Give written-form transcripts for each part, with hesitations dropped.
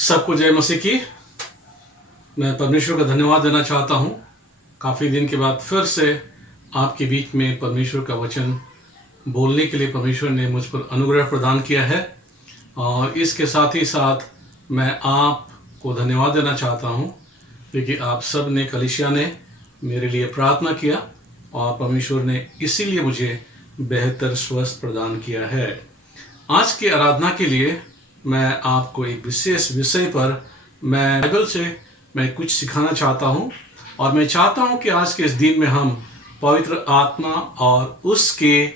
सबको जय मसीह की। मैं परमेश्वर का धन्यवाद देना चाहता हूँ। काफ़ी दिन के बाद फिर से आपके बीच में परमेश्वर का वचन बोलने के लिए परमेश्वर ने मुझ पर अनुग्रह प्रदान किया है। और इसके साथ ही साथ मैं आपको धन्यवाद देना चाहता हूँ क्योंकि आप सब ने, कलीसिया ने मेरे लिए प्रार्थना किया और परमेश्वर ने इसीलिए मुझे बेहतर स्वास्थ्य प्रदान किया है। आज की आराधना के लिए मैं आपको एक विशेष विषय पर मैं बाइबल से मैं कुछ सिखाना चाहता हूँ। और मैं चाहता हूँ कि आज के इस दिन में हम पवित्र आत्मा और उसके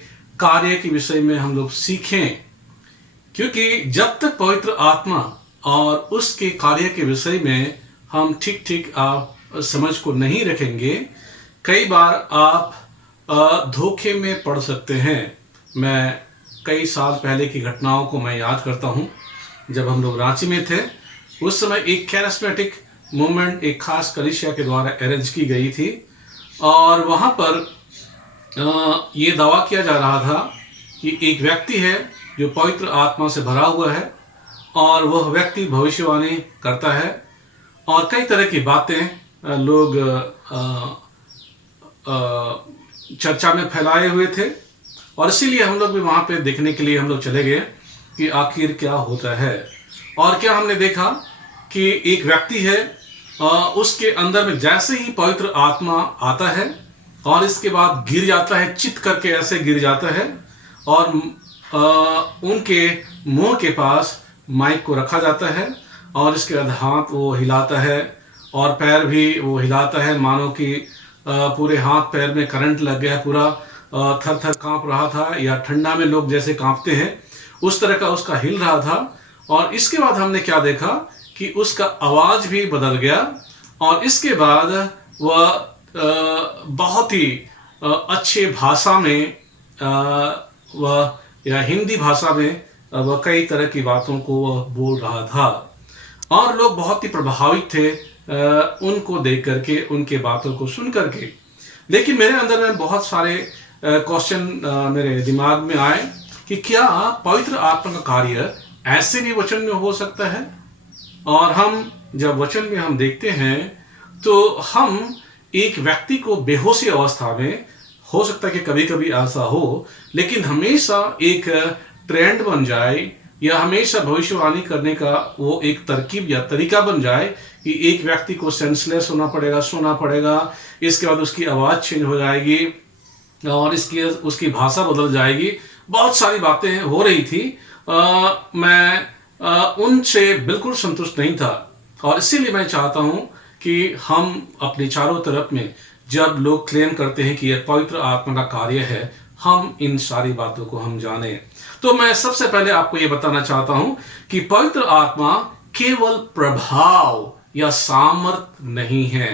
कार्य के विषय में हम लोग सीखें, क्योंकि जब तक पवित्र आत्मा और उसके कार्य के विषय में हम ठीक समझ को नहीं रखेंगे, कई बार आप धोखे में पड़ सकते हैं। मैं कई साल पहले की घटनाओं को मैं याद करता हूँ। जब हम लोग रांची में थे, उस समय एक कैरिस्मेटिक मूवमेंट एक खास कलीसिया के द्वारा अरेंज की गई थी और वहाँ पर ये दावा किया जा रहा था कि एक व्यक्ति है जो पवित्र आत्मा से भरा हुआ है और वह व्यक्ति भविष्यवाणी करता है और कई तरह की बातें लोग चर्चा में फैलाए हुए थे। और इसीलिए हम लोग भी वहाँ पे देखने के लिए हम लोग चले गए कि आखिर क्या होता है। और क्या हमने देखा कि एक व्यक्ति है, उसके अंदर में जैसे ही पवित्र आत्मा आता है और इसके बाद गिर जाता है, चित करके ऐसे गिर जाता है और उनके मुंह के पास माइक को रखा जाता है और इसके बाद हाथ वो हिलाता है और पैर भी वो हिलाता है, मानो कि पूरे हाथ पैर में करंट लग गया है, पूरा थर थर कांप रहा था, या ठंडा में लोग जैसे कांपते हैं उस तरह का उसका हिल रहा था। और इसके बाद हमने क्या देखा कि उसका आवाज भी बदल गया और इसके बाद वह बहुत ही अच्छे भाषा में वह या हिंदी भाषा में वह कई तरह की बातों को वह बोल रहा था और लोग बहुत ही प्रभावित थे उनको देख करके, उनके बातों को सुन करके। लेकिन मेरे अंदर में बहुत सारे क्वेश्चन मेरे दिमाग में आए कि क्या पवित्र आत्मा का कार्य ऐसे भी वचन में हो सकता है। और हम जब वचन में हम देखते हैं तो हम एक व्यक्ति को बेहोशी अवस्था में, हो सकता है कि कभी कभी ऐसा हो, लेकिन हमेशा एक ट्रेंड बन जाए या हमेशा भविष्यवाणी करने का वो एक तरकीब या तरीका बन जाए कि एक व्यक्ति को सेंसलेस होना पड़ेगा, सोना पड़ेगा, इसके बाद उसकी आवाज़ चेंज हो जाएगी और उसकी भाषा बदल जाएगी। बहुत सारी बातें हो रही थी। मैं उनसे बिल्कुल संतुष्ट नहीं था और इसीलिए मैं चाहता हूं कि हम अपने चारों तरफ में जब लोग क्लेम करते हैं कि यह पवित्र आत्मा का कार्य है, हम इन सारी बातों को हम जाने। तो मैं सबसे पहले आपको यह बताना चाहता हूं कि पवित्र आत्मा केवल प्रभाव या सामर्थ्य नहीं है,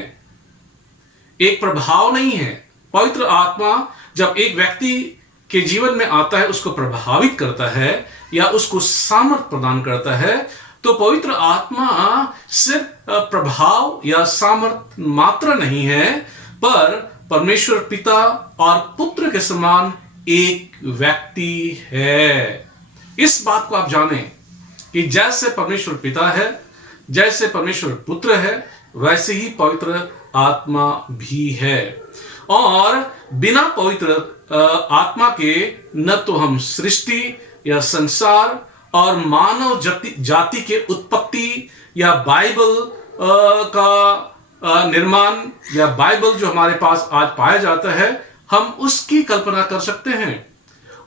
एक प्रभाव नहीं है। पवित्र आत्मा जब एक व्यक्ति के जीवन में आता है, उसको प्रभावित करता है या उसको सामर्थ्य प्रदान करता है, तो पवित्र आत्मा सिर्फ प्रभाव या सामर्थ्य मात्र नहीं है, पर परमेश्वर पिता और पुत्र के समान एक व्यक्ति है। इस बात को आप जानें कि जैसे परमेश्वर पिता है, जैसे परमेश्वर पुत्र है, वैसे ही पवित्र आत्मा भी है। और बिना पवित्र आत्मा के न तो हम सृष्टि या संसार और मानव जाति के उत्पत्ति या बाइबल का निर्माण या बाइबल जो हमारे पास आज पाया जाता है, हम उसकी कल्पना कर सकते हैं।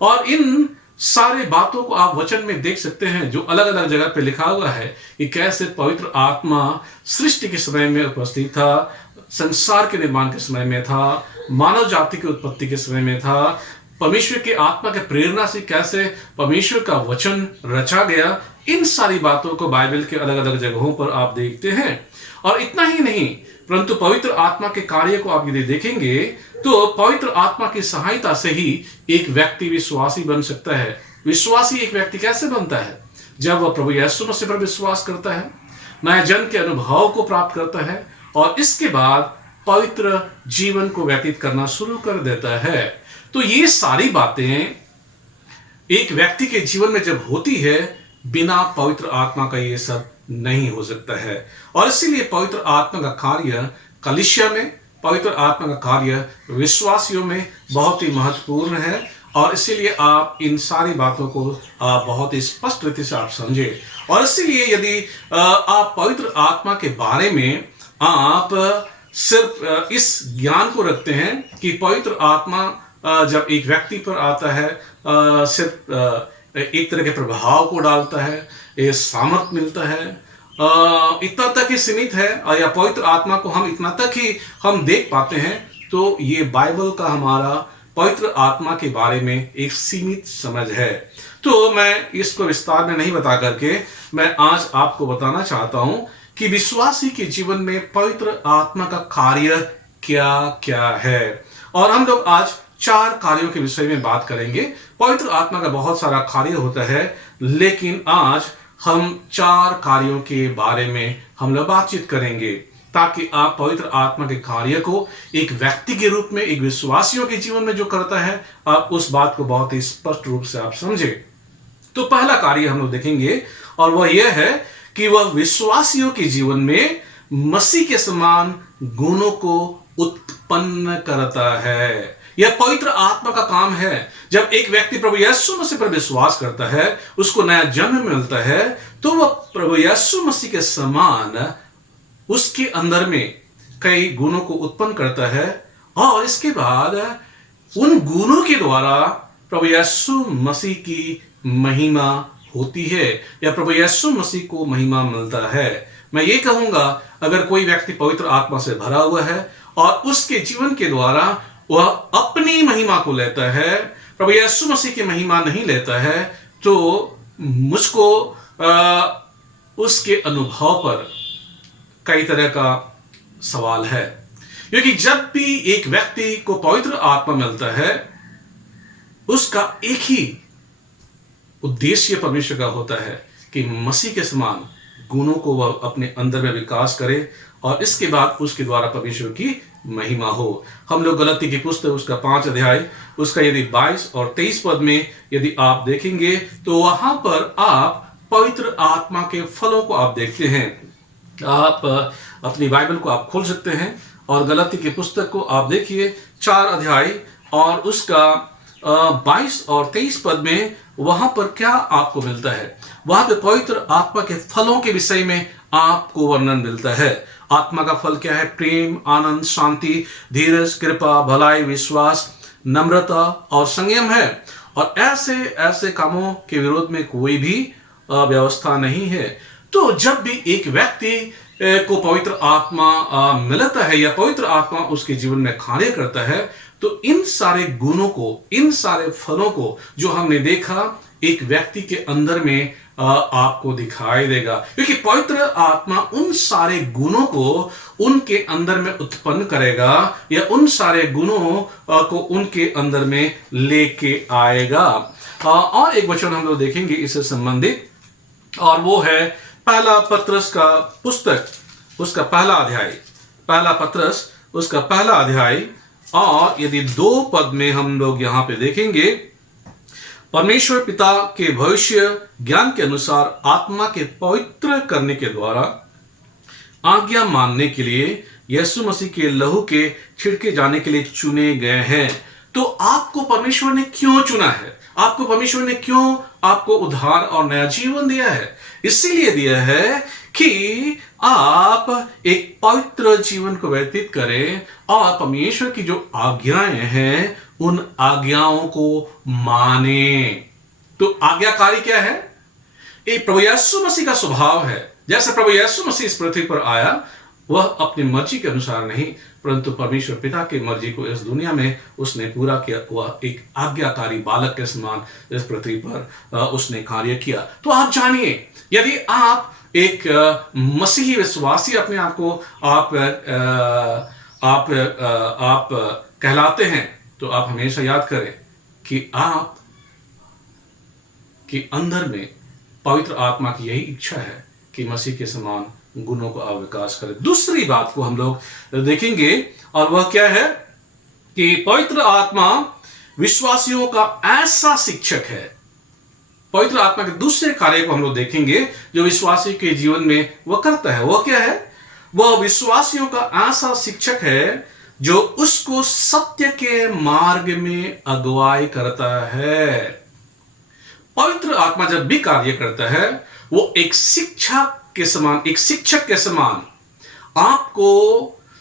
और इन सारे बातों को आप वचन में देख सकते हैं जो अलग अलग जगह पे लिखा हुआ है कि कैसे पवित्र आत्मा सृष्टि के समय में उपस्थित था, संसार के निर्माण के समय में था, मानव जाति की उत्पत्ति के समय में था, परमेश्वर की आत्मा के प्रेरणा से कैसे परमेश्वर का वचन रचा गया। इन सारी बातों को बाइबल के अलग अलग जगहों पर आप देखते हैं। और इतना ही नहीं, परंतु पवित्र आत्मा के कार्य को आप यदि देखेंगे तो पवित्र आत्मा की सहायता से ही एक व्यक्ति विश्वासी बन सकता है। विश्वासी एक व्यक्ति कैसे बनता है? जब वह प्रभु यीशु मसीह पर विश्वास करता है, नए जन्म के अनुभव को प्राप्त करता है और इसके बाद पवित्र जीवन को व्यतीत करना शुरू कर देता है। तो ये सारी बातें एक व्यक्ति के जीवन में जब होती है बिना पवित्र आत्मा का ये सब नहीं हो सकता है। और इसीलिए पवित्र आत्मा का कार्य कलीसिया में, पवित्र आत्मा का कार्य विश्वासियों में बहुत ही महत्वपूर्ण है। और इसीलिए आप इन सारी बातों को आप बहुत ही स्पष्ट रीति से आप समझे। और इसीलिए यदि आप पवित्र आत्मा के बारे में आप सिर्फ इस ज्ञान को रखते हैं कि पवित्र आत्मा जब एक व्यक्ति पर आता है सिर्फ एक तरह के प्रभाव को डालता है, ये सामर्थ मिलता है, इतना तक ही सीमित है, या पवित्र आत्मा को हम इतना तक ही हम देख पाते हैं, तो ये बाइबल का हमारा पवित्र आत्मा के बारे में एक सीमित समझ है। तो मैं इसको विस्तार में नहीं बता करके मैं आज आपको बताना चाहता हूं कि विश्वासी के जीवन में पवित्र आत्मा का कार्य क्या क्या है। और हम लोग आज 4 कार्यों के विषय में बात करेंगे। पवित्र आत्मा का बहुत सारा कार्य होता है, लेकिन आज हम 4 कार्यों के बारे में हम लोग बातचीत करेंगे, ताकि आप पवित्र आत्मा के कार्य को एक व्यक्ति के रूप में, एक विश्वासियों के जीवन में जो करता है, आप उस बात को बहुत ही स्पष्ट रूप से आप समझे। तो पहला कार्य हम लोग देखेंगे, और वह यह है कि वह विश्वासियों के जीवन में मसीह के समान गुणों को उत्पन्न करता है। यह पवित्र आत्मा का काम है। जब एक व्यक्ति प्रभु यीशु मसीह पर विश्वास करता है, उसको नया जन्म मिलता है, तो वह प्रभु यीशु मसीह के समान उसके अंदर में कई गुणों को उत्पन्न करता है। और इसके बाद उन गुणों के द्वारा प्रभु यीशु मसीह की महिमा होती है, या प्रभु यीशु मसीह को महिमा मिलता है। मैं ये कहूंगा, अगर कोई व्यक्ति पवित्र आत्मा से भरा हुआ है और उसके जीवन के द्वारा वह अपनी महिमा को लेता है, प्रभु यीशु मसीह की महिमा नहीं लेता है, तो मुझको उसके अनुभव पर कई तरह का सवाल है। क्योंकि जब भी एक व्यक्ति को पवित्र आत्मा मिलता है, उसका एक ही उद्देश्य परमेश्वर का होता है कि मसीह के समान गुणों को वह अपने अंदर में विकास करे, और इसके बाद उसके द्वारा परमेश्वर की महिमा हो। हम लोग गलती की पुस्तक उसका 5 अध्याय उसका यदि 22 और 23 पद में यदि आप देखेंगे, तो वहां पर आप पवित्र आत्मा के फलों को आप देखते हैं। आप अपनी बाइबल को आप खोल सकते हैं और गलती की पुस्तक को आप देखिए 4 अध्याय और उसका 22 और 23 पद में वहां पर क्या आपको मिलता है। वहां पे पवित्र आत्मा के फलों के विषय में आपको वर्णन मिलता है। आत्मा का फल क्या है? प्रेम, आनंद, शांति, धीरज, कृपा, भलाई, विश्वास, नम्रता और संयम है। और ऐसे ऐसे कामों के विरोध में कोई भी व्यवस्था नहीं है। तो जब भी एक व्यक्ति को पवित्र आत्मा मिलता है या पवित्र आत्मा उसके जीवन में कार्य करता है, तो इन सारे गुणों को, इन सारे फलों को जो हमने देखा, एक व्यक्ति के अंदर में आपको दिखाई देगा। क्योंकि पवित्र आत्मा उन सारे गुणों को उनके अंदर में उत्पन्न करेगा, या उन सारे गुणों को उनके अंदर में लेके आएगा। और एक वचन हम लोग देखेंगे इससे संबंधित, और वो है पहला पत्रस का पुस्तक उसका पहला अध्याय, पहला पत्रस उसका पहला अध्याय, और यदि 2 पद में हम लोग यहां पे देखेंगे, परमेश्वर पिता के भविष्य ज्ञान के अनुसार आत्मा के पवित्र करने के द्वारा आज्ञा मानने के लिए यीशु मसीह के लहू के छिड़के जाने के लिए चुने गए हैं। तो आपको परमेश्वर ने क्यों चुना है? आपको परमेश्वर ने क्यों आपको उद्धार और नया जीवन दिया है? इसीलिए दिया है कि आप एक पवित्र जीवन को व्यतीत करें और परमेश्वर की जो आज्ञाएं हैं उन आज्ञाओं को माने। तो आज्ञाकारी क्या है? ये प्रभु यीशु मसीह का स्वभाव है। जैसे प्रभु यीशु मसीह इस पृथ्वी पर आया, वह अपनी मर्जी के अनुसार नहीं, परंतु परमेश्वर पिता की मर्जी को इस दुनिया में उसने पूरा किया। वह एक आज्ञाकारी बालक के समान इस पृथ्वी पर उसने कार्य किया। तो आप जानिए, यदि आप एक मसीही विश्वासी अपने आप को आप कहलाते हैं, तो आप हमेशा याद करें कि आप के अंदर में पवित्र आत्मा की यही इच्छा है कि मसीह के समान गुणों को आप विकास करें। दूसरी बात को हम लोग देखेंगे, और वह क्या है कि पवित्र आत्मा विश्वासियों का ऐसा शिक्षक है पवित्र आत्मा के दूसरे कार्य को हम लोग देखेंगे जो विश्वासी के जीवन में वह करता है। वह क्या है? वह विश्वासियों का ऐसा शिक्षक है जो उसको सत्य के मार्ग में अगुवाई करता है। पवित्र आत्मा जब भी कार्य करता है वो एक शिक्षक के समान आपको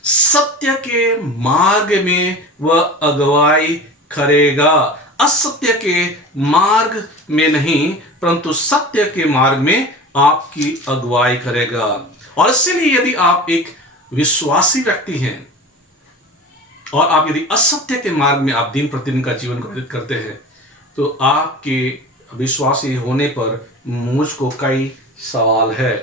सत्य के मार्ग में वह अगुवाई करेगा। असत्य के मार्ग में नहीं, परंतु सत्य के मार्ग में आपकी अगुवाई करेगा। और इसलिए यदि आप एक विश्वासी व्यक्ति हैं और आप यदि असत्य के मार्ग में आप दिन प्रतिदिन का जीवन व्यतीत करते हैं, तो आपके विश्वासी होने पर मुझको कई सवाल है।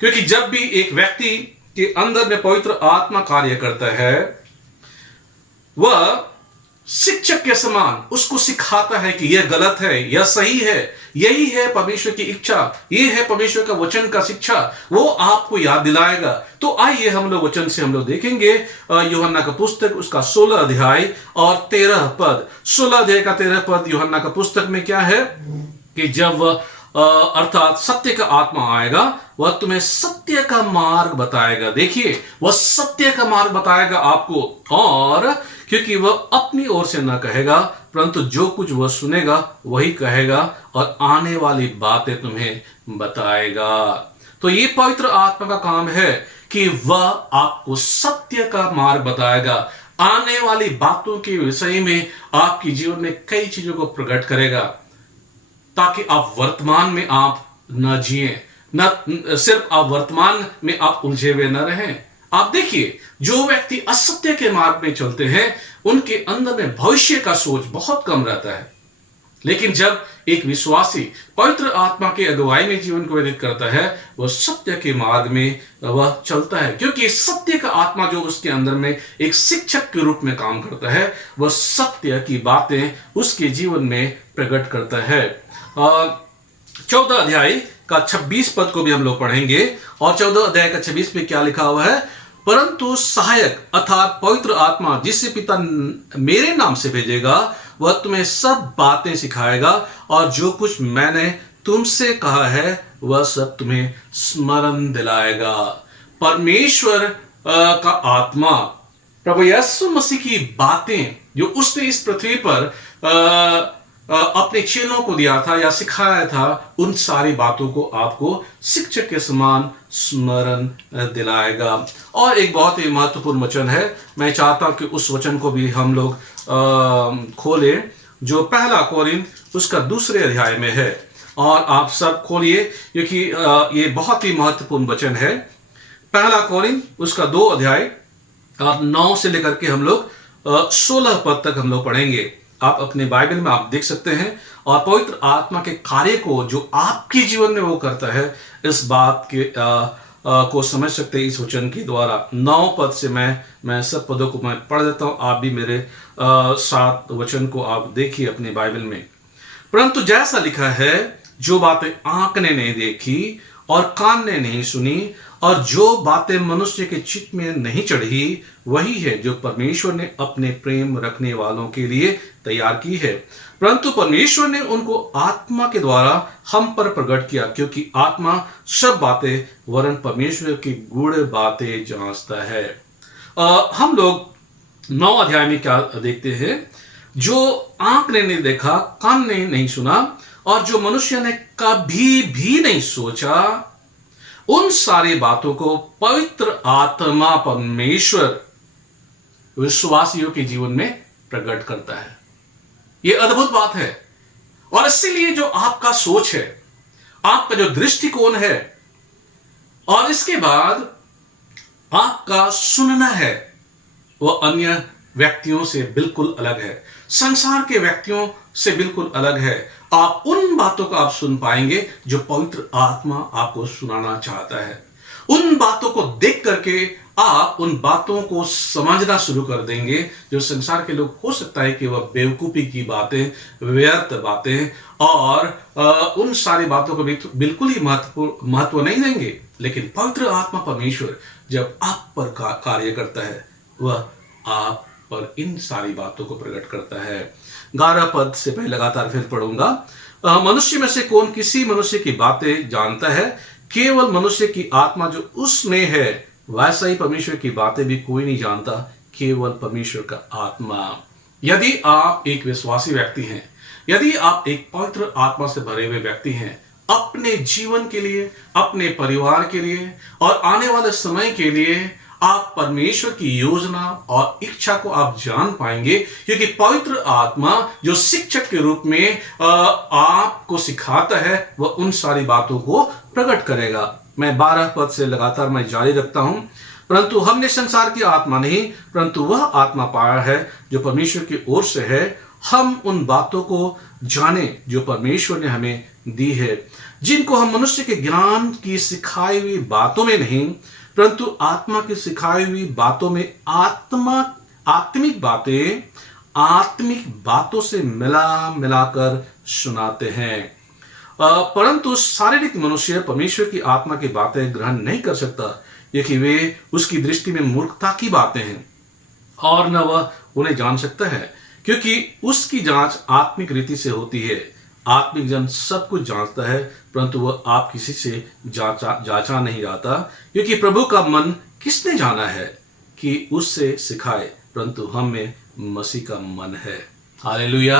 क्योंकि जब भी एक व्यक्ति के अंदर में पवित्र आत्मा कार्य करता है, वह शिक्षक के समान उसको सिखाता है कि यह गलत है, यह सही है, यही है परमेश्वर की इच्छा, यह है परमेश्वर का वचन का शिक्षा, वो आपको याद दिलाएगा। तो आइए हम लोग वचन से हम लोग देखेंगे यूहन्ना का पुस्तक उसका 16 अध्याय और 13 पद। 16 अध्याय का 13 पद यूहन्ना का पुस्तक में क्या है कि जब अर्थात सत्य का आत्मा आएगा वह तुम्हें सत्य का मार्ग बताएगा। देखिए, वह सत्य का मार्ग बताएगा आपको, और क्योंकि वह अपनी ओर से न कहेगा परंतु जो कुछ वह सुनेगा वही कहेगा और आने वाली बातें तुम्हें बताएगा। तो ये पवित्र आत्मा का काम है कि वह आपको सत्य का मार्ग बताएगा, आने वाली बातों के विषय में आपके जीवन में कई चीजों को प्रकट करेगा, ताकि आप वर्तमान में आप न जिए, न सिर्फ आप वर्तमान में आप उलझे हुए न रहें। आप देखिए, जो व्यक्ति असत्य के मार्ग में चलते हैं उनके अंदर में भविष्य का सोच बहुत कम रहता है। लेकिन जब एक विश्वासी पवित्र आत्मा के अगुवाई में जीवन को व्यतीत करता है, वह सत्य के मार्ग में वह चलता है, क्योंकि सत्य का आत्मा जो उसके अंदर में एक शिक्षक के रूप में काम करता है, वह सत्य की बातें उसके जीवन में प्रकट करता है। 14 अध्याय का 26 पद को भी हम लोग पढ़ेंगे, और 14 अध्याय का 26 पे क्या लिखा हुआ है? परंतु सहायक अर्थात पवित्र आत्मा जिसे पिता मेरे नाम से भेजेगा वह तुम्हें सब बातें सिखाएगा और जो कुछ मैंने तुमसे कहा है वह सब तुम्हें स्मरण दिलाएगा। परमेश्वर का आत्मा, प्रभु यीशु मसीह की बातें जो उसने इस पृथ्वी पर अपने चेलों को दिया था या सिखाया था, उन सारी बातों को आपको शिक्षक के समान स्मरण दिलाएगा। और एक बहुत ही महत्वपूर्ण वचन है, मैं चाहता हूं कि उस वचन को भी हम लोग खोलें, जो पहला कोरिन्थ उसका 2 अध्याय में है, और आप सब खोलिए क्योंकि ये बहुत ही महत्वपूर्ण वचन है। पहला कोरिन्थ उसका 2 अध्याय 9 से लेकर के हम लोग 16 पद तक हम लोग पढ़ेंगे। आप अपने बाइबल में आप देख सकते हैं, और पवित्र आत्मा के कार्य को जो आपके जीवन में वो करता है, इस बात के को समझ सकते हैं इस वचन के द्वारा। 9 पद से मैं सब पदों को मैं पढ़ देता हूं, आप भी मेरे साथ वचन को आप देखिए अपने बाइबल में। परंतु जैसा लिखा है, जो बातें आंख ने नहीं देखी और कान ने नहीं सुनी और जो बातें मनुष्य के चित्त में नहीं चढ़ी, वही है जो परमेश्वर ने अपने प्रेम रखने वालों के लिए तैयार की है। परंतु परमेश्वर ने उनको आत्मा के द्वारा हम पर प्रकट किया, क्योंकि आत्मा सब बातें वरन परमेश्वर की गूढ़ बातें जांचता है। हम लोग 9 अध्याय में क्या देखते हैं? जो आंख ने नहीं देखा, कान ने नहीं सुना और जो मनुष्य ने कभी भी नहीं सोचा, उन सारी बातों को पवित्र आत्मा परमेश्वर विश्वासियों के जीवन में प्रकट करता है। यह अद्भुत बात है। और इसीलिए जो आपका सोच है, आपका जो दृष्टिकोण है, और इसके बाद आपका सुनना है, वह अन्य व्यक्तियों से बिल्कुल अलग है, संसार के व्यक्तियों से बिल्कुल अलग है। आप उन बातों को आप सुन पाएंगे जो पवित्र आत्मा आपको सुनाना चाहता है। उन बातों को देख करके आप उन बातों को समझना शुरू कर देंगे जो संसार के लोग, हो सकता है कि वह बेवकूफी की बातें, व्यर्थ बातें और उन सारी बातों को बिल्कुल ही महत्व नहीं देंगे। लेकिन पवित्र आत्मा परमेश्वर जब आप पर कार्य करता है, वह आप पर इन सारी बातों को प्रकट करता है। 11 पद से पहले लगातार फिर पढ़ूंगा। मनुष्य में से कौन किसी मनुष्य की बातें जानता है? केवल मनुष्य की आत्मा जो उसमें है, वैसा ही परमेश्वर की बातें भी कोई नहीं जानता, केवल परमेश्वर का आत्मा। यदि आप एक विश्वासी व्यक्ति हैं, यदि आप एक पवित्र आत्मा से भरे हुए व्यक्ति हैं, अपने जीवन के लिए, अपने परिवार के लिए और आने वाले समय के लिए आप परमेश्वर की योजना और इच्छा को आप जान पाएंगे, क्योंकि पवित्र आत्मा जो शिक्षक के रूप में आपको सिखाता है, वह उन सारी बातों को प्रकट करेगा। मैं 12 पद से लगातार मैं जारी रखता हूं। परंतु हमने संसार की आत्मा नहीं, परंतु वह आत्मा पाया है जो परमेश्वर की ओर से है। हम उन बातों को जाने जो परमेश्वर ने हमें दी है, जिनको हम मनुष्य के ज्ञान की सिखाई हुई बातों में नहीं, परंतु आत्मा की सिखाई हुई बातों में आत्मिक बातों से मिलाकर सुनाते हैं। परंतु शारीरिक मनुष्य परमेश्वर की आत्मा की बातें ग्रहण नहीं कर सकता, क्योंकि वे उसकी दृष्टि में मूर्खता की बातें हैं और न वह उन्हें जान सकता है, क्योंकि उसकी जांच आत्मिक रीति से होती है। आत्मिक जन सब कुछ जांचता है, परंतु वह आप किसी से जांचा नहीं जाता, क्योंकि प्रभु का मन किसने जाना है कि उससे सिखाए, परंतु हम में मसीह का मन है। Hallelujah,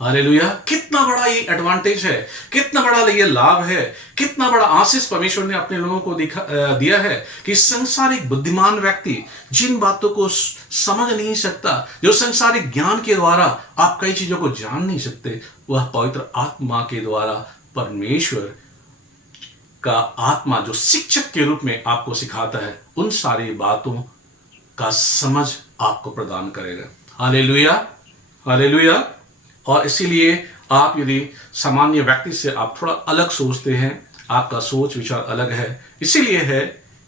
hallelujah. कितना बड़ा ये एडवांटेज है, कितना बड़ा ये लाभ है, कितना बड़ा आशीष परमेश्वर ने अपने लोगों को दिया है कि संसारिक बुद्धिमान व्यक्ति जिन बातों को समझ नहीं सकता, जो संसारिक ज्ञान के द्वारा आप कई चीजों को जान नहीं सकते, वह पवित्र आत्मा के द्वारा परमेश्वर का आत्मा जो शिक्षक के रूप में आपको सिखाता है, उन सारी बातों का समझ आपको प्रदान करेगा। Hallelujah, hallelujah. और इसीलिए आप यदि सामान्य व्यक्ति से आप थोड़ा अलग सोचते हैं, आपका सोच विचार अलग है, इसीलिए है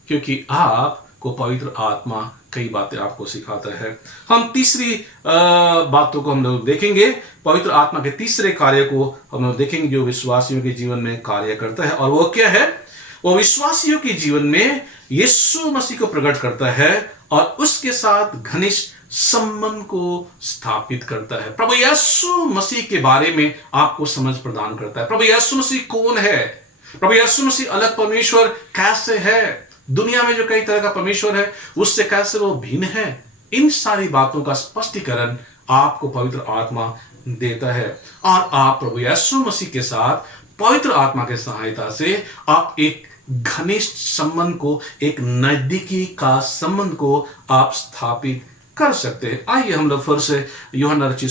क्योंकि आपको पवित्र आत्मा कई बातें आपको सिखाता है। हम तीसरी बातों को हम लोग देखेंगे, पवित्र आत्मा के तीसरे कार्य को हम लोग देखेंगे जो विश्वासियों के जीवन में कार्य करता है। और वो क्या है? वो विश्वासियों के जीवन में यीशु मसीह को प्रकट करता है और उसके साथ घनिष्ठ संबंध को स्थापित करता है। प्रभु यीशु मसीह के बारे में आपको समझ प्रदान करता है। प्रभु यीशु मसीह कौन है? प्रभु यीशु मसीह अलग परमेश्वर कैसे है? दुनिया में जो कई तरह का परमेश्वर है, उससे कैसे वो भिन्न है? इन सारी बातों का स्पष्टीकरण आपको पवित्र आत्मा देता है और आप प्रभु यीशु मसीह के साथ पवित्र आत्मा के सहायता से आप एक घनिष्ठ संबंध को, एक नजदीकी का संबंध को आप स्थापित कर सकते हैं। आइए हम लोग फिर से यूहन्ना रचित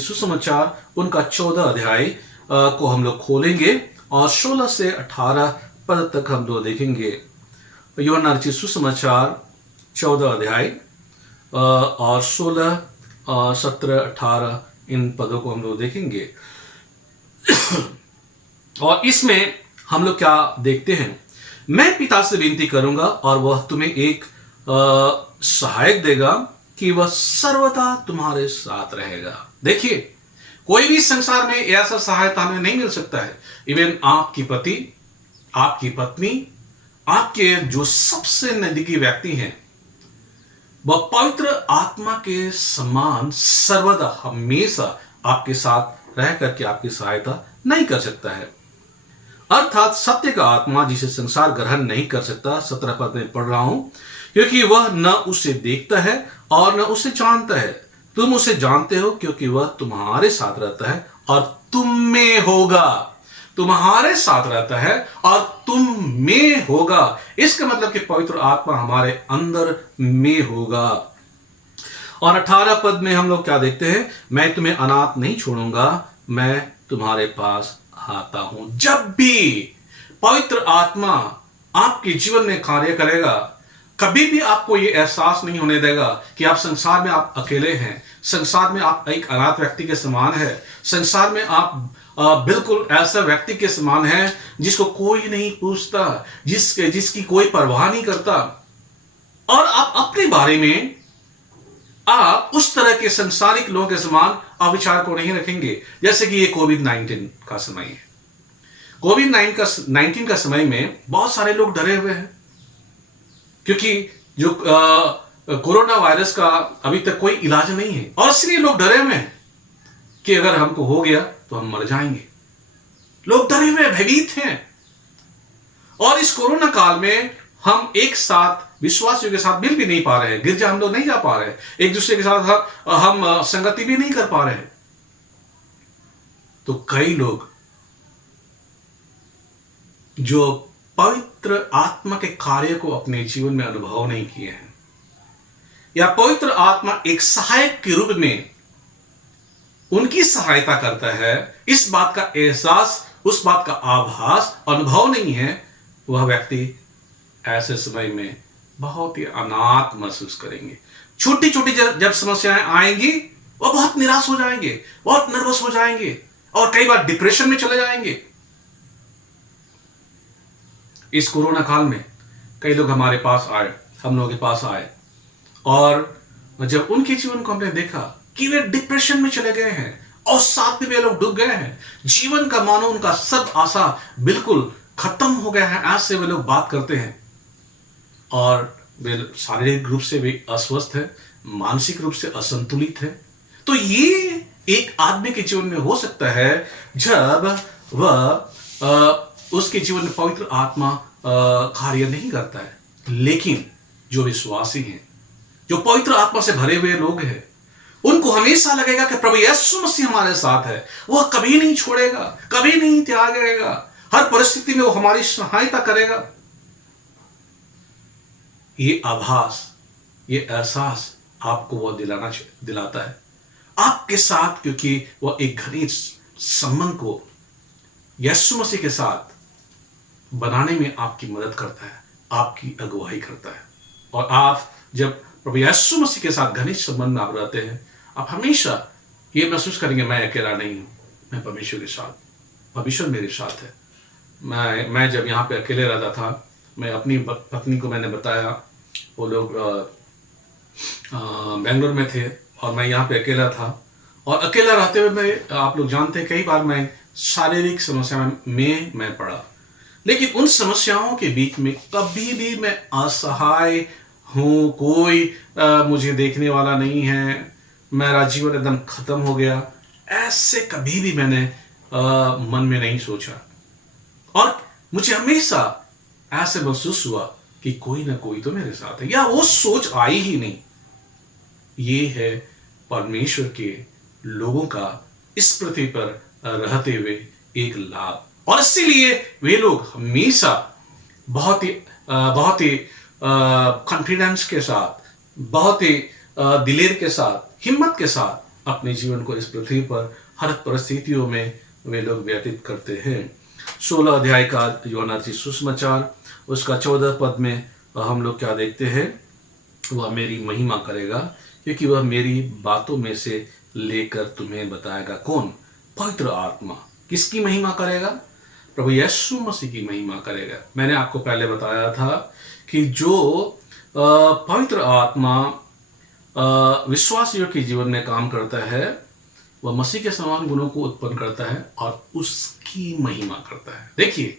सुसमाचार उनका 14 अध्याय को हम लोग खोलेंगे और 16 से 18 पद तक हम लोग देखेंगे। यूहन्ना रचित सुसमाचार 14 अध्याय और 16, 17, 18 इन पदों को हम लोग देखेंगे। और इसमें हम लोग क्या देखते हैं? मैं पिता से विनती करूंगा और वह तुम्हें एक सहायक देगा कि वह सर्वदा तुम्हारे साथ रहेगा। देखिए, कोई भी संसार में ऐसा सहायता हमें नहीं मिल सकता है। इवन आपकी पति, आपकी पत्नी, आपके जो सबसे नजदीकी व्यक्ति हैं, वह पवित्र आत्मा के समान सर्वदा हमेशा आपके साथ रह करके आपकी सहायता नहीं कर सकता है। अर्थात सत्य का आत्मा जिसे संसार ग्रहण नहीं कर सकता, 17 पद में पढ़ रहा हूं, क्योंकि वह न उसे देखता है और न उसे जानता है। तुम उसे जानते हो क्योंकि वह तुम्हारे साथ रहता है और तुम में होगा। तुम्हारे साथ रहता है और तुम में होगा। इसका मतलब कि पवित्र आत्मा हमारे अंदर में होगा। और 18 पद में हम लोग क्या देखते हैं? मैं तुम्हें अनाथ नहीं छोड़ूंगा, मैं तुम्हारे पास आता हूं। जब भी पवित्र आत्मा आपके जीवन में कार्य करेगा, कभी भी आपको यह एहसास नहीं होने देगा कि आप संसार में आप अकेले हैं, संसार में आप एक अनाथ व्यक्ति के समान है, संसार में आप बिल्कुल ऐसा व्यक्ति के समान है जिसको कोई नहीं पूछता, जिसकी कोई परवाह नहीं करता। और आप अपने बारे में आप उस तरह के संसारिक लोगों के समान आप विचार को नहीं रखेंगे। जैसे कि ये कोविड-19 का समय है। कोविड-19 का समय में बहुत सारे लोग डरे हुए हैं, क्योंकि जो कोरोना वायरस का अभी तक कोई इलाज नहीं है और इसलिए लोग डरे हुए हैं। कि अगर हमको हो गया तो हम मर जाएंगे। लोग डरे हुए भयभीत हैं। और इस कोरोना काल में हम एक साथ विश्वासियों के साथ मिल भी नहीं पा रहे हैं, गिरजा हम लोग नहीं जा पा रहे हैं, एक दूसरे के साथ हम संगति भी नहीं कर पा रहे हैं। तो कई लोग जो पवित्र आत्मा के कार्य को अपने जीवन में अनुभव नहीं किए हैं, या पवित्र आत्मा एक सहायक के रूप में उनकी सहायता करता है, इस बात का एहसास, उस बात का आभास, अनुभव नहीं है, वह व्यक्ति ऐसे समय में बहुत ही अनाथ महसूस करेंगे। छोटी छोटी जब समस्याएं आएंगी वह बहुत निराश हो जाएंगे, बहुत नर्वस हो जाएंगे और कई बार डिप्रेशन में चले जाएंगे। इस कोरोना काल में कई लोग हमारे पास आए, हम लोगों के पास आए, और जब उनके जीवन को हमने देखा कि वे डिप्रेशन में चले गए हैं और साथ में वे लोग डूब गए हैं, जीवन का मानो उनका सब आशा बिल्कुल खत्म हो गया है, ऐसे वे लोग बात करते हैं। और वे शारीरिक रूप से वे अस्वस्थ है, मानसिक रूप से असंतुलित है। तो ये एक आदमी के जीवन में हो सकता है जब वह उसके जीवन में पवित्र आत्मा कार्य नहीं करता है। लेकिन जो विश्वासी हैं, जो पवित्र आत्मा से भरे हुए लोग हैं, उनको हमेशा लगेगा कि प्रभु यीशु मसीह हमारे साथ है, वह कभी नहीं छोड़ेगा, कभी नहीं त्यागेगा, हर परिस्थिति में वो हमारी सहायता करेगा। ये आभास, ये एहसास आपको वह दिलाता है आपके साथ, क्योंकि वह एक घनिष्ठ संबंध को यीशु मसीह के साथ बनाने में आपकी मदद करता है, आपकी अगुवाई करता है। और आप जब प्रभु यीशु मसीह के साथ घनिष्ठ संबंध में आप रहते हैं, आप हमेशा ये महसूस करेंगे मैं अकेला नहीं हूं, मैं परमेश्वर के साथ, परमेश्वर मेरे साथ है। मैं जब यहाँ पे अकेले रहता था, मैं अपनी पत्नी को मैंने बताया, वो लोग बेंगलोर में थे और मैं यहाँ पे अकेला था। और अकेला रहते हुए मैं, आप लोग जानते हैं, कई बार मैं शारीरिक समस्याओं में मैं पड़ा, लेकिन उन समस्याओं के बीच में कभी भी मैं असहाय हूँ, कोई मुझे देखने वाला नहीं है, मेरा जीवन एकदम खत्म हो गया, ऐसे कभी भी मैंने मन में नहीं सोचा। और मुझे हमेशा ऐसे महसूस हुआ कि कोई ना कोई तो मेरे साथ है, या वो सोच आई ही नहीं। ये है परमेश्वर के लोगों का इस पृथ्वी पर रहते हुए एक लाभ। और इसीलिए वे लोग हमेशा बहुत ही कॉन्फिडेंस के साथ, बहुत ही दिलेर के साथ, हिम्मत के साथ अपने जीवन को इस पृथ्वी पर हर परिस्थितियों में वे लोग व्यतीत करते हैं। 16 अध्याय का यूहन्ना रचित सुसमाचार, उसका 14 पद में हम लोग क्या देखते हैं, वह मेरी महिमा करेगा क्योंकि वह मेरी बातों में से लेकर तुम्हें बताएगा। कौन? पवित्र आत्मा। किसकी महिमा करेगा? प्रभु यीशु मसीह की महिमा करेगा। मैंने आपको पहले बताया था कि जो पवित्र आत्मा विश्वासियों के जीवन में काम करता है, वह मसीह के समान गुणों को उत्पन्न करता है और उसकी महिमा करता है। देखिए,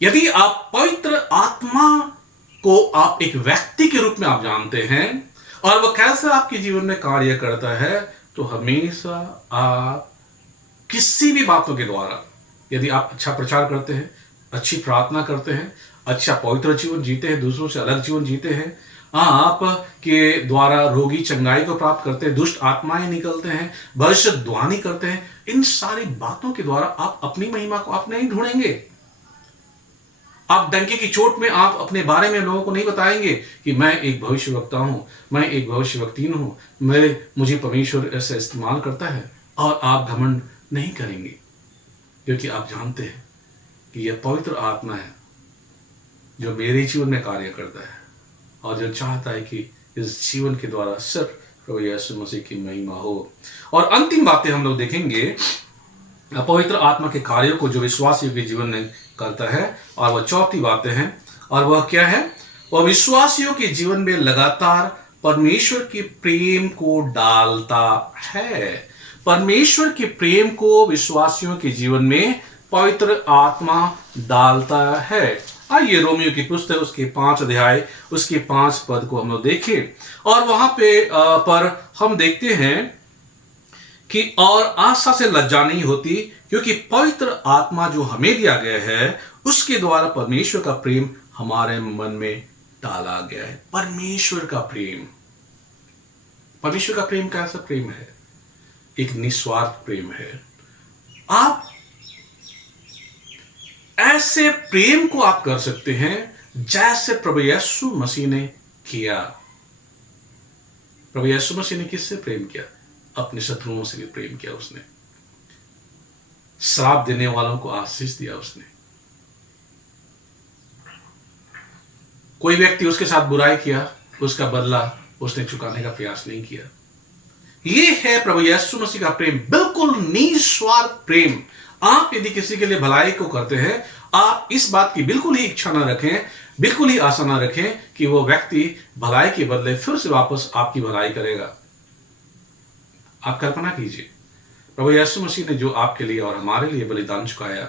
यदि आप पवित्र आत्मा को आप एक व्यक्ति के रूप में आप जानते हैं और वह कैसे आपके जीवन में कार्य करता है, तो हमेशा आप किसी भी बातों के द्वारा, यदि आप अच्छा प्रचार करते हैं, अच्छी प्रार्थना करते हैं, अच्छा पवित्र जीवन जीते हैं, दूसरों से अलग जीवन जीते हैं, आप के द्वारा रोगी चंगाई को प्राप्त करते हैं, दुष्ट आत्माएं निकलते हैं, भविष्यद्वाणी करते हैं, इन सारी बातों के द्वारा आप अपनी महिमा को आप नहीं ढूंढेंगे। आप डंके की चोट में आप अपने बारे में लोगों को नहीं बताएंगे कि मैं एक भविष्यवक्ता हूं, मैं एक भविष्यवक्तीन हूं, मुझे परमेश्वर ऐसे इस्तेमाल करता है। और आप घमंड नहीं करेंगे, क्योंकि आप जानते हैं कि यह पवित्र आत्मा है जो मेरे जीवन में कार्य करता है और जो चाहता है कि इस जीवन के द्वारा सिर्फ प्रभु यीशु मसीह की महिमा हो। और अंतिम बातें हम लोग देखेंगे पवित्र आत्मा के कार्यों को जो विश्वासियों के जीवन में करता है, और वह चौथी बातें हैं। और वह क्या है? वह विश्वासियों के जीवन में लगातार परमेश्वर के प्रेम को डालता है। परमेश्वर के प्रेम को विश्वासियों के जीवन में पवित्र आत्मा डालता है। आइए रोमियो की पुस्तक उसके 5 अध्याय उसके 5 पद को हम लोग देखें, और वहां पे पर हम देखते हैं कि और आशा से लज्जा नहीं होती, क्योंकि पवित्र आत्मा जो हमें दिया गया है उसके द्वारा परमेश्वर का प्रेम हमारे मन में डाला गया है। परमेश्वर का प्रेम, परमेश्वर का प्रेम कैसा प्रेम है? एक निस्वार्थ प्रेम है। आप ऐसे प्रेम को आप कर सकते हैं जैसे प्रभु यीशु मसीह ने किया। प्रभु यीशु मसीह ने किससे प्रेम किया? अपने शत्रुओं से भी प्रेम किया उसने। श्राप देने वालों को आशीष दिया उसने। कोई व्यक्ति उसके साथ बुराई किया, उसका बदला उसने चुकाने का प्रयास नहीं किया। यह है प्रभु यीशु मसीह का प्रेम, बिल्कुल निस्वार्थ प्रेम। आप यदि किसी के लिए भलाई को करते हैं, आप इस बात की बिल्कुल ही इच्छा ना रखें, बिल्कुल ही आशा ना रखें कि वो व्यक्ति भलाई के बदले फिर से वापस आपकी भलाई करेगा। आप कल्पना कीजिए, प्रभु यीशु मसीह ने जो आपके लिए और हमारे लिए बलिदान चुकाया,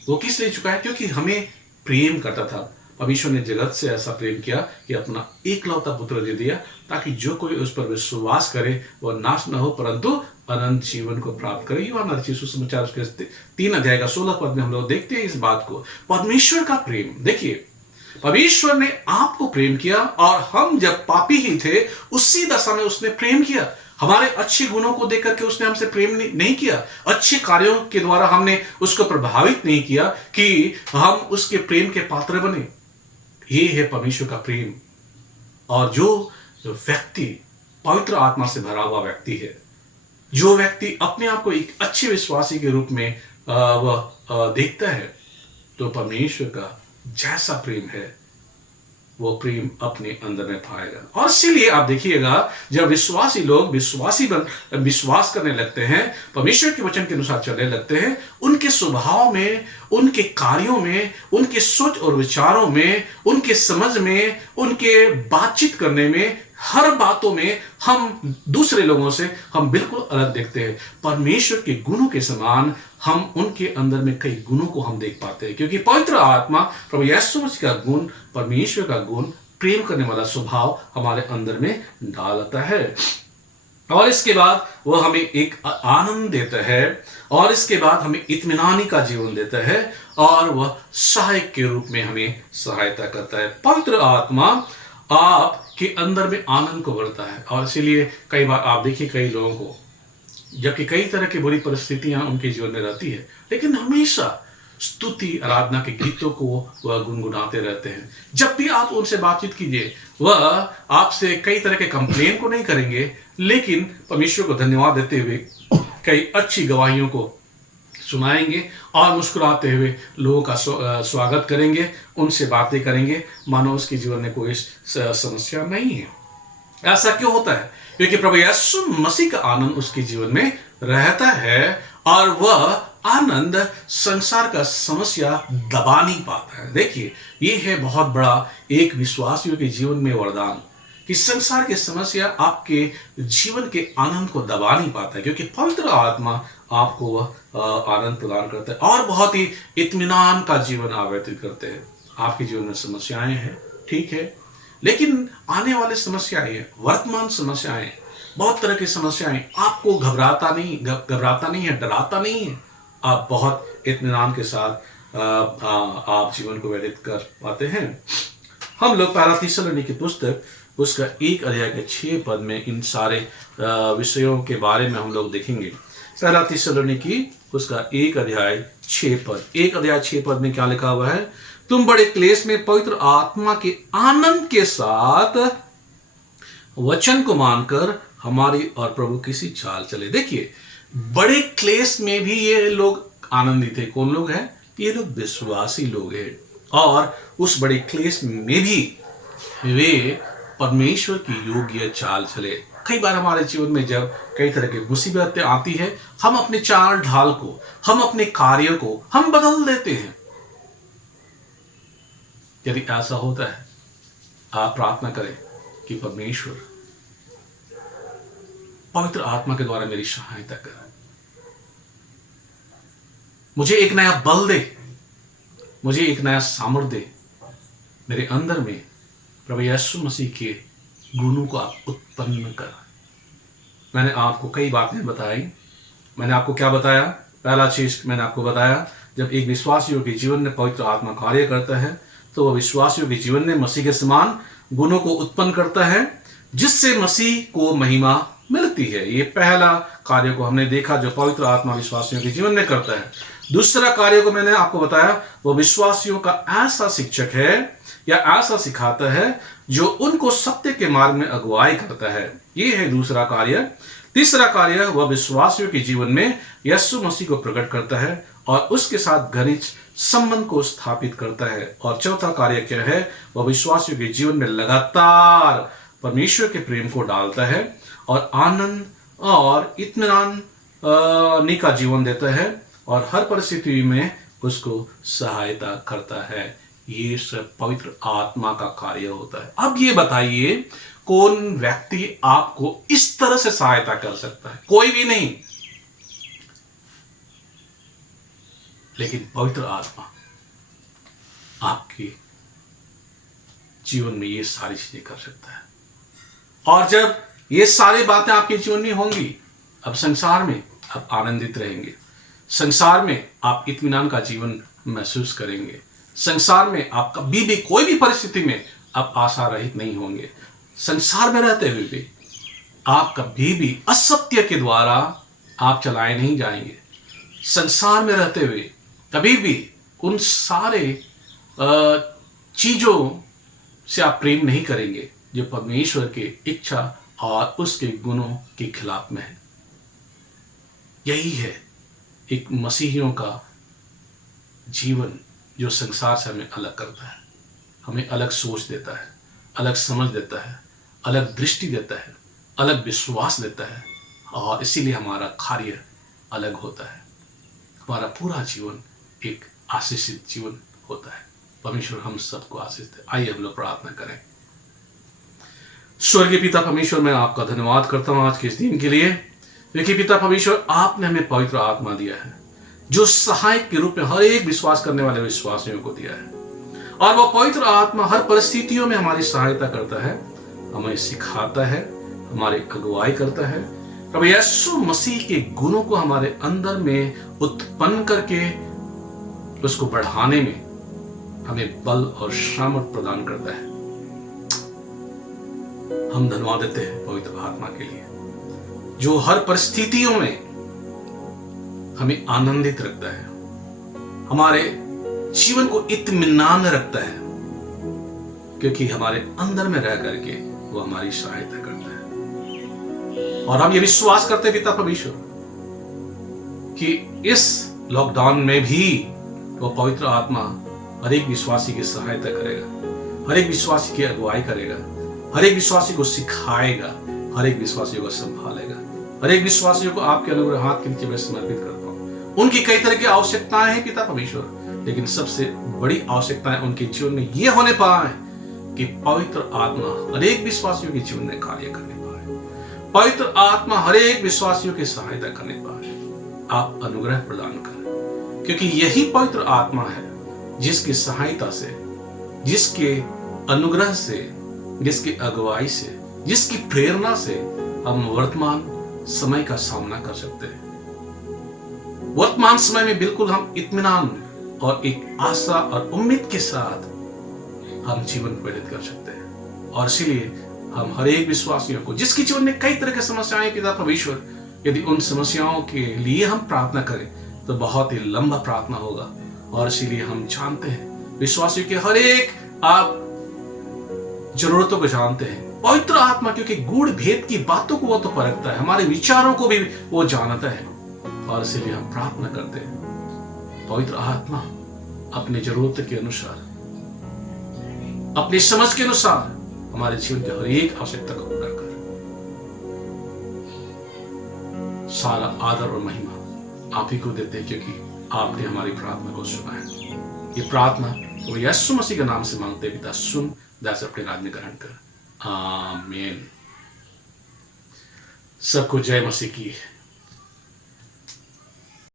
वो किस लिए चुकाया? क्योंकि हमें प्रेम करता था। परमेश्वर ने जगत से ऐसा प्रेम किया कि अपना एकलौता पुत्र दे दिया, ताकि जो कोई उस पर विश्वास करे वह नाश न हो परंतु अनंत जीवन को प्राप्त करे। यूहन्ना रचित सुसमाचार उसके 3 अध्याय का 16 पद में हम लोग देखते हैं इस बात को। परमेश्वर का प्रेम देखिए, परमेश्वर ने आपको प्रेम किया और हम जब पापी ही थे उसी दशा में उसने प्रेम किया। हमारे अच्छे गुणों को देख करके उसने हमसे प्रेम नहीं किया, अच्छे कार्यों के द्वारा हमने उसको प्रभावित नहीं किया कि हम उसके प्रेम के पात्र बने। ये है परमेश्वर का प्रेम। और जो व्यक्ति पवित्र आत्मा से भरा हुआ व्यक्ति है, जो व्यक्ति अपने आप को एक अच्छे विश्वासी के रूप में वह देखता है, तो परमेश्वर का जैसा प्रेम है वो प्रेम अपने अंदर में पाएगा। और इसीलिए आप देखिएगा, जब विश्वासी लोग विश्वास करने लगते हैं, परमेश्वर के वचन के अनुसार चलने लगते हैं, उनके स्वभाव में, उनके कार्यों में, उनके सोच और विचारों में, उनके समझ में, उनके बातचीत करने में, हर बातों में हम दूसरे लोगों से हम बिल्कुल अलग देखते हैं। परमेश्वर के गुणों के समान हम उनके अंदर में कई गुणों को हम देख पाते हैं, क्योंकि पवित्र आत्मा, प्रभु यीशु मसीह का गुण, परमेश्वर का गुण, प्रेम करने वाला स्वभाव हमारे अंदर में डालता है। और इसके बाद वह हमें एक आनंद देता है, और इसके बाद हमें इत्मीनानी का जीवन देता है, और वह सहायक के रूप में हमें सहायता करता है। पवित्र आत्मा आपके अंदर में आनंद को भरता है। और इसीलिए कई बार आप देखिए, कई लोगों को जबकि कई तरह की बुरी परिस्थितियां उनके जीवन में रहती है, लेकिन हमेशा स्तुति आराधना के गीतों को वह गुनगुनाते रहते हैं। जब भी आप उनसे बातचीत कीजिए, वह आपसे कई तरह के कंप्लेन को नहीं करेंगे, लेकिन परमेश्वर को धन्यवाद देते हुए कई अच्छी गवाहियों को सुनाएंगे और मुस्कुराते हुए लोगों का स्वागत करेंगे, उनसे बातें करेंगे मानो उसके जीवन में कोई समस्या नहीं है। ऐसा क्यों होता है? क्योंकि प्रभु यीशु मसीह का आनंद उसके जीवन में रहता है, और वह आनंद संसार का समस्या दबा नहीं पाता है। देखिए, ये है बहुत बड़ा एक विश्वासियों के जीवन में वरदान कि संसार की समस्या आपके जीवन के आनंद को दबा नहीं पाता है, क्योंकि पवित्र आत्मा आपको वह आनंद प्रदान करता है और बहुत ही इत्मीनान का जीवन आप व्यतीत करते हैं। आपके जीवन में समस्याएं हैं, ठीक है, लेकिन आने वाली समस्याएं हैं, वर्तमान समस्याएं, बहुत तरह की समस्याएं, आपको घबराता नहीं है, डराता नहीं है। आप बहुत इत्मीनान के साथ आप जीवन को व्यतीत कर पाते हैं। हम लोग पहला थिस्सलुनीकी की पुस्तक उसका 1 अध्याय के 6 पद में इन सारे विषयों के बारे में हम लोग देखेंगे। पहला थिस्सलुनीकी उसका 1 अध्याय 6 पद, 1 अध्याय 6 पद में क्या लिखा हुआ है? तुम बड़े क्लेश में पवित्र आत्मा के आनंद के साथ वचन को मानकर हमारी और प्रभु की सी चाल चले। देखिए, बड़े क्लेश में भी ये लोग आनंदित थे। कौन लोग हैं? ये लोग विश्वासी लोग हैं, और उस बड़े क्लेश में भी वे परमेश्वर की योग्य चाल चले। कई बार हमारे जीवन में जब कई तरह की मुसीबतें आती है, हम अपने चाल ढाल को, हम अपने कार्यों को हम बदल देते हैं। यदि ऐसा होता है, आप प्रार्थना करें कि परमेश्वर पवित्र आत्मा के द्वारा मेरी सहायता कर, मुझे एक नया बल दे, मुझे एक नया सामर्थ्य दे, मेरे अंदर में प्रभु यीशु मसीह के गुणों को आप उत्पन्न कर, मैंने आपको कई बातें बताई। मैंने आपको क्या बताया? पहला चीज मैंने आपको बताया, जब एक विश्वासियों के जीवन में पवित्र आत्मा कार्य करता है तो वह विश्वासियों के जीवन में मसीह के समान गुणों को उत्पन्न करता है, जिससे मसीह को महिमा मिलती है। ये पहला कार्य को हमने देखा जो पवित्र आत्मा विश्वासियों के जीवन में करता है। दूसरा कार्य को मैंने आपको बताया, वो विश्वासियों का ऐसा शिक्षक है या ऐसा सिखाता है जो उनको सत्य के मार्ग में अगुवाई करता है। ये है दूसरा कार्य। तीसरा कार्य वह विश्वासियों के जीवन में यीशु मसीह को प्रकट करता है और उसके साथ घनिष्ठ संबंध को स्थापित करता है। और चौथा कार्य क्या है? वह विश्वासियों के जीवन में लगातार परमेश्वर के प्रेम को डालता है और आनंद और इत्मीनान का जीवन देता है और हर परिस्थिति में उसको सहायता करता है। ये सब पवित्र आत्मा का कार्य होता है। अब ये बताइए, कौन व्यक्ति आपको इस तरह से सहायता कर सकता है? कोई भी नहीं, लेकिन पवित्र आत्मा आपके जीवन में ये सारी चीजें कर सकता है। और जब ये सारी बातें आपके जीवन में होंगी, अब संसार में आप आनंदित रहेंगे, संसार में आप इत्मीनान का जीवन महसूस करेंगे, संसार में आप कभी भी कोई भी परिस्थिति में आप आशा रहित नहीं होंगे। संसार में रहते हुए भी आप कभी भी असत्य के द्वारा आप चलाए नहीं जाएंगे। संसार में रहते हुए कभी भी उन सारे चीजों से आप प्रेम नहीं करेंगे जो परमेश्वर की इच्छा और उसके गुणों के खिलाफ में है। यही है एक मसीहियों का जीवन जो संसार से हमें अलग करता है, हमें अलग सोच देता है, अलग समझ देता है, अलग दृष्टि देता है, अलग विश्वास देता है, और इसीलिए हमारा कार्य अलग होता है। हमारा पूरा जीवन एक आशीषित जीवन होता है। परमेश्वर हम सबको आशीष दे। आइए हम लोग प्रार्थना करें। स्वर्गीय पिता परमेश्वर, मैं आपका धन्यवाद करता हूँ आज के इस दिन के लिए। देखिए पिता परमेश्वर, आपने हमें पवित्र आत्मा दिया है जो सहायक के रूप में हर एक विश्वास करने वाले विश्वासियों को दिया है, और वह पवित्र आत्मा हर परिस्थितियों में हमारी सहायता करता है, हमें सिखाता है, हमारी अगुवाई करता है। प्रभु यीशु मसीह के गुणों को हमारे अंदर में उत्पन्न करके उसको बढ़ाने में हमें बल और सामर्थ प्रदान करता है। हम धन्यवाद देते हैं पवित्र आत्मा के लिए जो हर परिस्थितियों में हमें आनंदित रखता है, हमारे जीवन को इत्मीनान रखता है, क्योंकि हमारे अंदर में रह करके वो हमारी सहायता करता है। और हम ये विश्वास करते हैं पिता परमेश्वर कि इस लॉकडाउन में भी वो पवित्र आत्मा हर एक विश्वासी की सहायता करेगा, हर एक विश्वासी की अगुवाई करेगा, हर एक विश्वासी को सिखाएगा, हर एक विश्वासी को संभालेगा, हर एक विश्वासियों को आपके अनुग्रह हाथ के नीचे मैं समर्पित करता हूँ। उनकी कई तरह की आवश्यकताएं हैं पिता परमेश्वर, लेकिन सबसे बड़ी आवश्यकताएं उनके जीवन में ये होने पाए कि पवित्र आत्मा हर एक विश्वासियों के जीवन में कार्य करने पाए, पवित्र आत्मा हर एक विश्वासियों की सहायता करने पाए। आप अनुग्रह प्रदान करें, क्योंकि यही पवित्र आत्मा है जिसकी सहायता से, जिसके अनुग्रह से, जिसकी अगुवाई से, जिसकी प्रेरणा से हम वर्तमान समय का सामना कर सकते हैं। वर्तमान समय में बिल्कुल हम इत्मीनान और एक आशा और उम्मीद के साथ हम जीवन प्रेरित कर सकते हैं। और इसीलिए हम हर एक विश्वासियों को, जिसके जीवन में कई तरह की समस्याएं पिता परमेश्वर, यदि उन समस्याओं के लिए हम प्रार्थना करें तो बहुत ही लंबा प्रार्थना होगा। और इसीलिए हम जानते हैं विश्वासियों के हर एक आप जरूरतों को जानते हैं। पवित्र आत्मा क्योंकि गूढ़ भेद की बातों को वो तो परखता है, हमारे विचारों को भी वो जानता है, और इसीलिए हम प्रार्थना करते हैं पवित्र आत्मा अपनी जरूरत के अनुसार, अपनी समझ के अनुसार हमारे जीवन के हर एक आवश्यकता को पूरा कर। सारा आदर और महिमा आप ही को देते हैं, क्योंकि आपने हमारी प्रार्थना को सुना है। ये प्रार्थना वो यीशु मसीह के नाम से मांगते पिता, सुन दास अपने राज्य में ग्रहण कर। आमीन। सबको जय मसीह की।